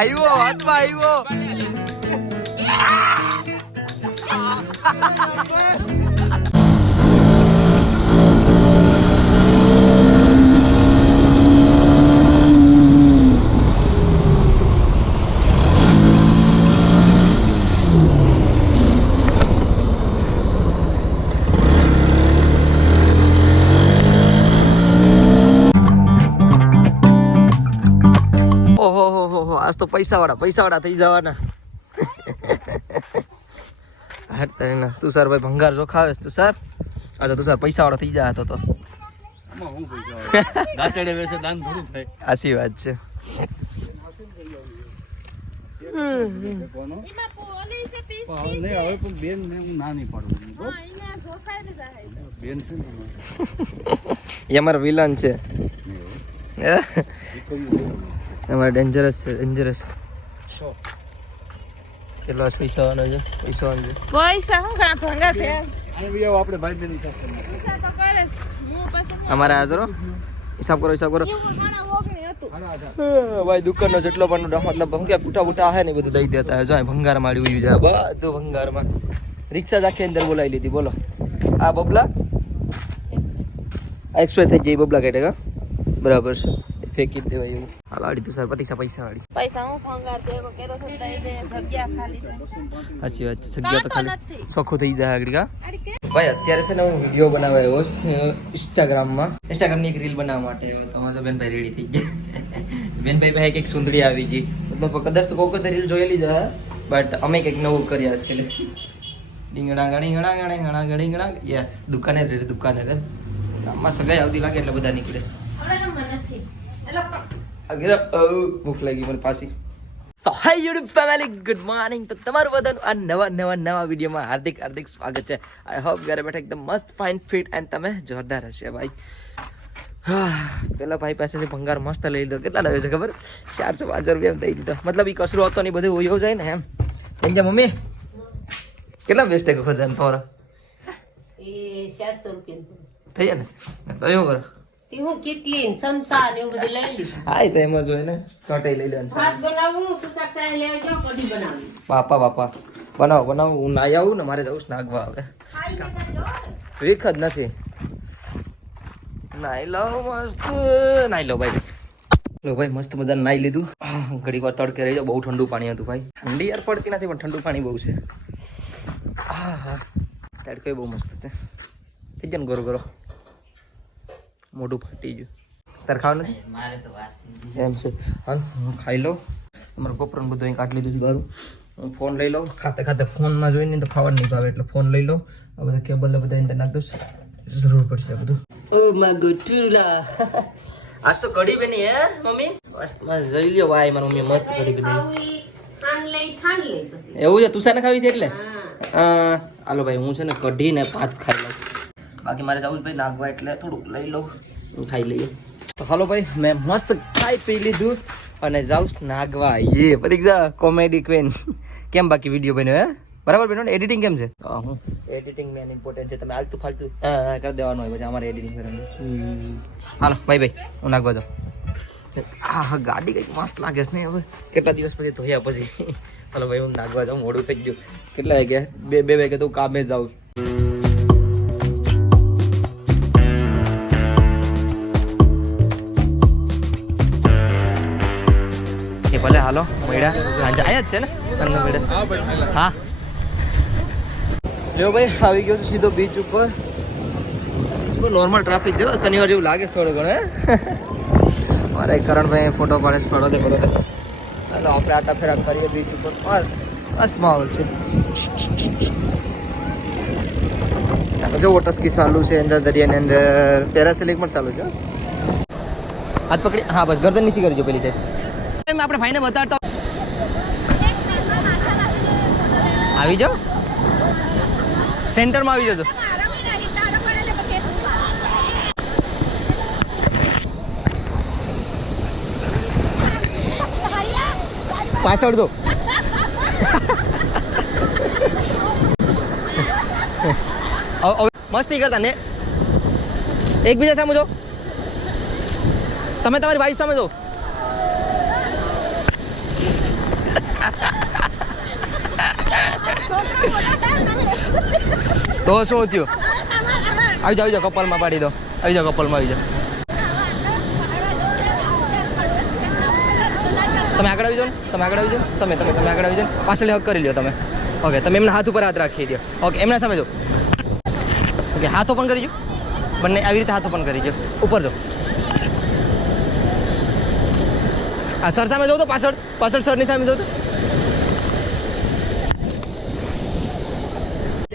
આવ્યો હાથમાં આવ્યો. આજ તો પૈસા વાળા થઈ જવાના. તુષાર ભાઈ ભંગાર જો ખાવે તુષાર. આજે તુષાર પૈસા વાળો થઈ જાય તો આશી વાત છે. અમારા વિલન છે. અમારે ડેન્જરસ છે ડેન્જરસ. કેટલો પૈસા વાનો છે પૈસા શું કામ ભંગાર છે આપણે ભાઈ અમારે હાજરો હિસાબ કરો ભાઈ દુકાન નો જેટલો પણ મતલબ શું કે બુટા બુટા હે ને બધું દઈ દેતા હોય. જો ભંગાર મારી ઉઈ જાય બધું ભંગારમાં. રિક્ષા જ આખી અંદર બોલાવી લીધી. બોલો આ બબલા એક્સપાયર થઈ જાય બબલા કાઢે બરાબર છે ફેંકી દેવાય એવું. હાલ આડી તો સર પૈસા વાળી પૈસા હું ભંગાર દેવો કેરો થઈ દે જગ્યા ખાલી થાય. સાચી વાત છે જગ્યા તો ખાલી સોખો થઈ જાય આગળ કા ભાઈ. અત્યારે છે ને હું વિડીયો બનાવવા આવ્યો ઇન્સ્ટાગ્રામમાં ની એક રીલ બનાવવા માટે. તમારા બેનભાઈ રેડી થઈ ગયા. બેનભાઈ પાસે એક સુંદરી આવી ગઈ. મતલબ કદાચ તો કોઈ રીલ જોયેલી જ હે બટ અમે કંઈક નવું કર્યા છે. ડીંગણા ગણી યા દુકાને રે આમાં સગાઈ આવતી લાગે એટલે બધા નીકળે. ભૂખ લાગી મને પાછી. સો હાય યુટ્યુબ ફેમિલી, ગુડ મોર્નિંગ. તો તમારું બધાનું આ નવા વિડીયોમાં હાર્દિક સ્વાગત છે. આઈ હોપ ઘરે બેઠા એકદમ મસ્ત ફાઇન ફિટ એન્ડ તમે જોરદાર હશે ભાઈ. પેલા ભાઈ પાસેથી ભંગાર મસ્ત લઈ લીધો. કેટલા લાવે છે ખબર? 400-500 રૂપિયા દઈ દીધો. મતલબ એ કચરો હતો ને બધું ઓયો જાય ને એમ. સમજ્યા મમ્મી? કેટલા વેસ્ટ થઈ ખર્ચા તમારા? 400 રૂપિયા થઈ જાય ને તો એવું કરો. હું કેટલી સમસા ને એવું બધું લઈ લીધું. હા તો એમ જ હોય ને. કટાઈ લઈ લેવાનું. ભાત બનાવું તું શાક સાય લેવા જાવ કઢી બનાવી. બાપા બનાવો. હું નાઈ આવું ને મારે જવું નાગવા આવે. વીખ જ નથી. નાઈ લો ભાઈ. લો ભાઈ મસ્ત મજા નાઈ લીધું. ઘડીક વાર તડકે રહી જાવ. બહુ ઠંડુ પાણી હતું ભાઈ. ઠંડી યાર પડતી નથી પણ ઠંડુ પાણી બહુ છે. હા તડકે બહુ મસ્ત છે. થઈ જાય ને ગરો મોઢું ફાટી ગયું. તારે ખાવા નથી? મારે તો વાર છે એમ છે. હાલ હું ખાઈ લઉં. તમારું કોપરન બધું અહીં કાઢી લીધું છે બારું. હું ફોન લઈ લઉં. ખાતે ફોનમાં જોઈને તો ખાવા નહીં ભાવે એટલે ફોન લઈ લઉં. આ બધા કેબલ ને બધા અંદર નાખ દઉં. જરૂર પડશે બધું. ઓ માય ગોટુલા. આજ તો કઢી બની હે મમ્મી? મસ્ત જોઈ લ્યો ભાઈ મારી મમ્મી મસ્ત કઢી બની. એવું છે તું સાને ખાવી છે એટલે? હાલો ભાઈ હું છે ને કઢી ને ભાત ખાઈ લઉં. બાકી મારે જવું જ ભાઈ નાગવા એટલે થોડુંક લઈ લઉં ખાઈ લઈએ. તો હાલો ભાઈ મેં મસ્ત ખાઈ પી લીધું અને જાઉં નાગવા. પરીક્ષા કોમેડી ક્વીન. કેમ બાકી વિડીયો બન્યો હે બરાબર બન્યો ને? એડિટિંગ કેમ છે? હું એડિટિંગ મેન ઇમ્પોર્ટન્ટ છે. તમે આલતું ફાલતું કરી દેવાનું હોય પછી અમારે એડિટિંગ કરવાનું. હાલો ભાઈ હું નાગવા જાઉં. હા ગાડી કંઈક મસ્ત લાગે છે ને હવે કેટલા દિવસ પછી ધોયા પછી. હાલો ભાઈ હું નાગવા જાઉં. મોડું થઈ ગયું. કેટલા વાગ્યા? 2 વાગે તો કામે જાઉં. ભલે હાલો મળ્યા સાંજે આયા જ છે ને હા લ્યો ભાઈ આવી ગયો છું સીધો બીચ ઉપર. નોર્મલ ટ્રાફિક છે શનિવાર જેવું લાગે છે થોડું ઘણું. મારે કરણભાઈ ફોટો પાડે પડો દે હાલો આપણે આટા ફેરા કરીએ બીચ ઉપર. મસ્ત માહોલ છે. જો વોટર સ્કી ચાલુ છે અંદર દરિયાની અંદર. પેરાસેલિંગ પણ ચાલુ છે. હાથ પકડી હા બસ ગરદન નીચી કરજો પેલી છે. આપણે ભાઈને બતાડતો આવી જાઓ સેન્ટરમાં આવી જજો. પાછળ દો. મસ્તી કરતા ને એકબીજા સામે જો. તમે તમારી વાઈફ સામે જો. તો શું થયું? આવી જાઓ કપલમાં પાડી દો. આવી જાઓ કપલમાં આવી જાઓ. તમે આગળ આવી જાઓ ને. તમે આગળ આવી જાઓ. તમે આગળ આવી જાઓ. પાછળ હક કરી લો તમે. ઓકે, તમે એમના હાથ ઉપર હાથ રાખી દો. ઓકે, એમના સામે જો. ઓકે, હાથ ઓપન કરી જો. બંને આવી રીતે હાથ ઓપન કરી જો. ઉપર જો. હા, સર સામે જો તો પાછળ સરની સામે જો તો.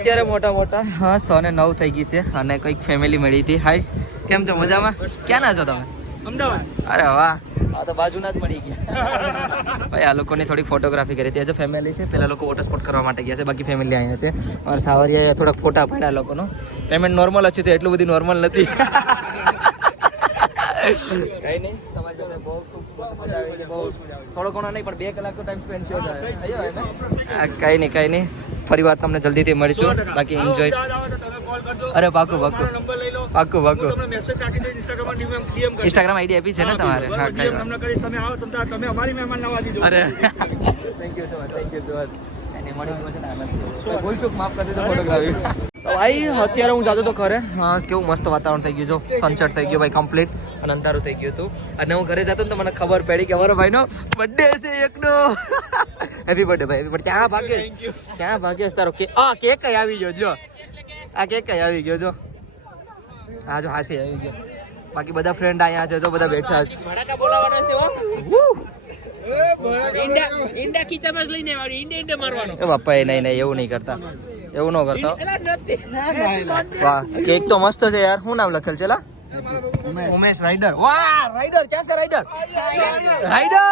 અત્યારે મોટા 9:09 થઈ ગઈ છે અને કંઈક ફેમિલી મળી હતી. હાય, કેમ છો? મજામાં? ક્યાં ના છો તમે? અમદાવાદ. અરે વાહ, આ તો બાજુના જ મળી ગયા. ભાઈ, આ લોકોની થોડીક ફોટોગ્રાફી કરી હતી. આજે ફેમિલી છે. પેલા લોકો વોટર સ્પોર્ટ કરવા માટે ગયા છે, બાકી ફેમિલી અહીંયા છે. મારા સાવરિયાએ થોડાક ફોટા પાડ્યા લોકોનો. પેમેન્ટ નોર્મલ હતું તો એટલું બધું નોર્મલ નથી. કઈ નહીં, તમારી જોડે બહુ મજા આવી છે. બહુ થોડો ઘણો નહીં પણ 2 કલાક તો ટાઈમ સ્પેન્ડ થયો છે. કઈ નહીં, ફરી વાર તમને જલ્દીથી મળીશું. બાકી એન્જોય. અરે પાકું ઇન્સ્ટાગ્રામ આઈડી આપી છે ને તમારે? હા, કઈ વાત. અરે થેન્ક યુ સો મચ. ભાઈ, અત્યારે હું જતો હતો ઘરે. હા, કેવું મસ્ત વાતાવરણ થઈ ગયું. જો સનસેટ થઈ ગયો ભાઈ કમ્પ્લીટ અને અંધારું થઈ ગયું હતું. અને હું ઘરે જતો ને તો મને ખબર પડી કે અમારો ભાઈનો બર્થડે છે એકનો. હેપી બર્થડે ભાઈ, હેપી બર્થડે. ક્યાં ભાગ્યેશ તારો કેક કઈ આવી ગયો. જો આ કેક કઈ આવી ગયો. જો હા, જો હાસી આવી ગયો. બાકી બધા ફ્રેન્ડ અહીંયા છે. જો બધા બેઠા છે. ભડાકા બોલાવવાનો છે હો. ઈંડા ખીચામાં જ લઈને આવવાની. ઈંડા મારવાનો. એ બાપા, નહીં એવું નહીં કરતા. એવું ન કરતો. વાહ, કેક તો મસ્ત છે યાર. શું નામ લખેલ છે? ઉમેશ રાઈડર. વાહ, રાઈડર ક્યાં છે? રાઈડર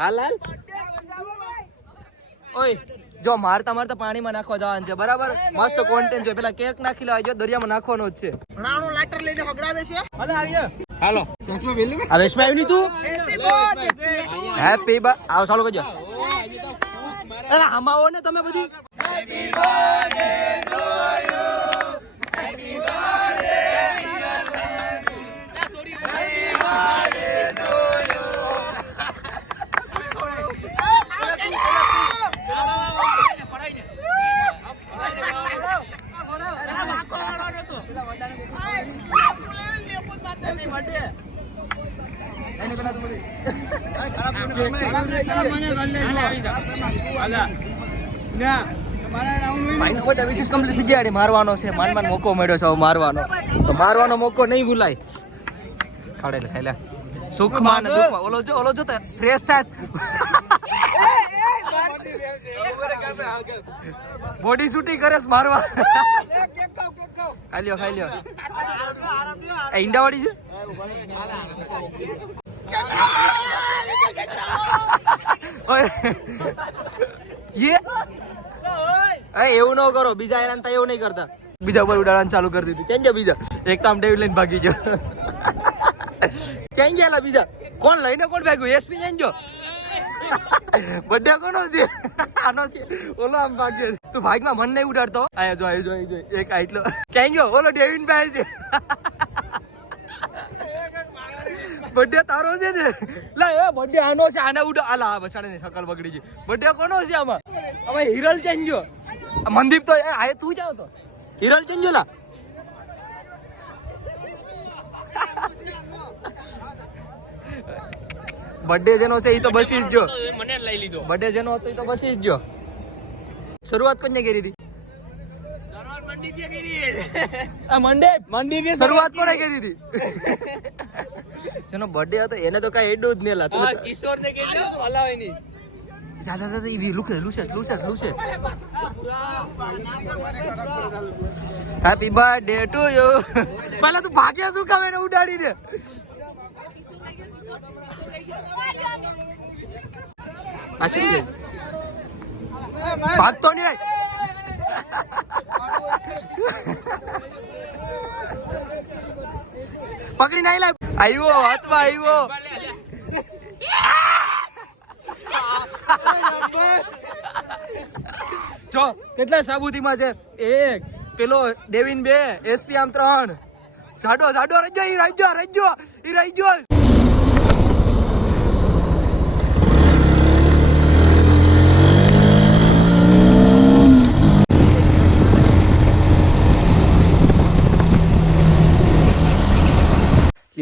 હાલ. ઓય, જો મારતા પાણીમાં નાખવા જવાનું છે. બરાબર, મસ્ત કોન્ટેન્ટ છે. પેલા કેક નાખી લેવા. જો દરિયામાં નાખવાનો જ છે. રાણો લાઈટર લઈને હગડાવે છે. હાલો, આ વેશમાં આવી તું. Happy birthday. આવો ચાલુ કરજો. અરે આમાં આવો ને તમે બધી. Happy birthday to you. Happy birthday dear friend. Happy birthday to you. મારવાનો છે. માન મોકો મળ્યો છે મારવાનો. તો મારવાનો મોકો નહીં ભૂલાય. ખાડે લે, ખાઈ લે. સુખમાં ને દુઃખમાં. ઓલો જો ફ્રેશ થાય. બોડી શૂટિંગ કરે છે મારવા. ખાઈ લ્યો. એ ઈંડાવાળી છે. એવું ન કરો. બીજા હેરાન થાય એવું નહીં કરતા. બીજા ઉપર ઉડાડવાનું ચાલુ કરી દીધું. ક્યાં ગયા બીજા? એક તો આમ ડેવિડ લઈને ભાગી ગયો. ક્યાં ગયા બીજા? કોણ લઈને કોણ ભાગ્યું? એસપી લઈને જો. બર્થડે કોનો છે? આનો છે. ઓલો આમ ભાગ્યો. તું ભાગમાં મન નહીં ઉડાડતો. આયા જો એક આટલો. ક્યાં ગયો? ઓલો ડેવિડ ભાઈ છે. બર્થડે તારો છે ને? લા, એ બર્થડે આનો છે. આને ઉડો. આલા બસાડે ને શકલ બગડી ગઈ. બર્થડે કોનો છે આમાં? હિરલ ચેન્જ ગયો. મનદીપ તો આ તું જાવ તો હિરલ ચેન્જ ગયો. લા, બર્થડે જેનો છે એ તો બસી જ જો. મને લઈ લીધો. બર્થડે જેનો હતો એ તો બસી જ જો. શરૂઆત કોને કરી હતી? શરૂઆત કોને કરી હતી? જેનો બર્થડે હતો એને તો કઈ એડું જ નહીં. લા, કિશોર ને કીધું હલાવે નહીં. Happy birthday to you. પહેલા તું ભાગ્યા શું કામ એને ઉડાડીને? ભાગતો નહીં. પકડી નાઈ લા. આવ્યો હાથમાં આવ્યો. જો કેટલા સાબુતીમાં છે. 1 પેલો ડેવિન 2 એસપી આમ 3. જાડો રહી ગયો.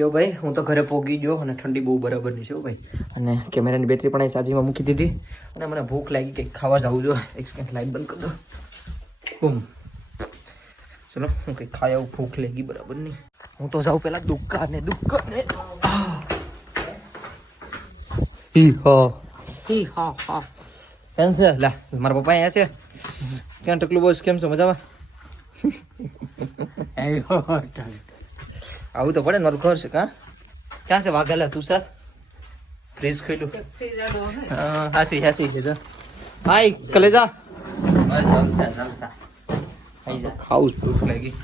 લ્યો ભાઈ હું તો ઘરે પોગી ગયો અને ઠંડી બહુ બરાબર ની છે ભાઈ. અને કેમેરાની બેટરી પણ અહીં ચાર્જિંગમાં મૂકી દીધી અને મને ભૂખ લાગી કંઈક ખાવા જવું જોઈએ. એક સેકન્ડ લાઈટ બંધ કરી દો. બૂમ. ચલો હું કંઈક ખાઈ આવું, ભૂખ લાગી બરાબર નહીં. હું તો જાઉં પેલા દુકાને. હી હા કેમ છે? લા મારા પપ્પા અહીંયા છે. ક્યાં ટકલું બોસ કેમ છો? મજામાં? આવું તો પડે ને, મારું ઘર છે. ક્યાં છે વાઘેલા તું સર? ફ્રીજ ખોલ્યું. હા હાસી છે જો. હાય કલેજા. ખાવું જ ભૂખ લાગી.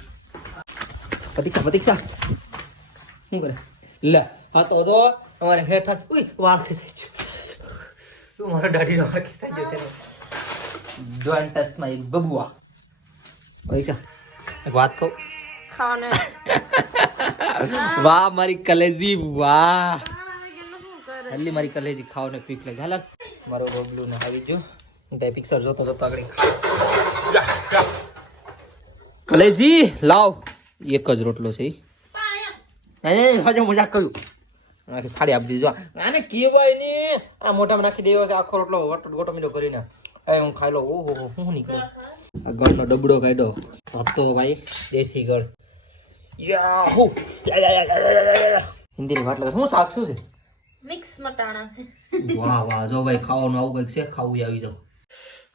પ્રતીક્ષા શું કરે? લે હા તો અમારે હેઠળ વાળ ખીસાઈ ગયો. તું મારો દાઢીનો વાળ ખીસાઈ ગયો છે. ડોન્ટ ટચ માય બબુઆ. પ્રતીક્ષા એક વાત કહું. ખાવાનું વાહ મારી કલેજી, વાહ હલ્લી મારી કલેજી ખાવ ને પીક લાગે. હાલ મારો બબલું ને આવી જો. હું ત્યાં પિક્ચર જોતો આગળ. કલેજી લાવ. એક જ રોટલો છે. હજુ મજાક કર્યું. થાળી આપી દીધો. આને કેવાય ને આ મોઢામાં નાખી દેવો છે આખો રોટલો ગોટો મીઠો કરીને. હું ખાઈ લો. ઓહો શું નીકળ્યો. આ ગળનો ડબડો કાઢ્યો હતો ભાઈ, દેશી ગળ. હિન્દીની વાત લાગે. શું શાક શું છે? મિક્સ મટાણા છે. વાહ વાહ જો ભાઈ ખાવાનું આવું કંઈક છે. ખાવું આવી જાવ.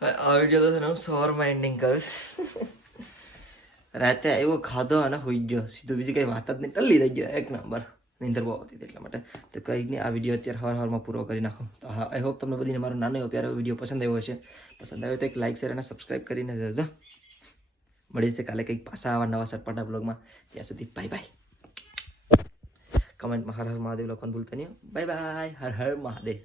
આ વિડીયો તો છે ને હું સવારમાં એન્ડિંગ કરીશ. રાતે આવ્યો ખાધો અને હોઈ ગયો સીધું. બીજી કઈ વાત જ નહીં, ટલ્લી રહી ગયો. એક નંબર નીંદર બહુ હતી એટલા માટે. તો કંઈક નહીં, આ વિડીયો અત્યારે હરમાં પૂરો કરી નાખો. તો હા આઈ હોપ તમને બધીને મારો નાનો એવો પ્યારો વિડીયો પસંદ આવ્યો હશે. પસંદ આવ્યો તો એક લાઈક શેર અને સબસ્ક્રાઈબ કરીને જજો. મળીશે કાલે કંઈક પાછા આવા નવા સટપાટા બ્લોગમાં. ત્યાં સુધી બાય બાય. કમેન્ટમાં હર હર મહાદેવ લખવાનું ભૂલતા નહીં. Bye bye. હર હર મહાદેવ.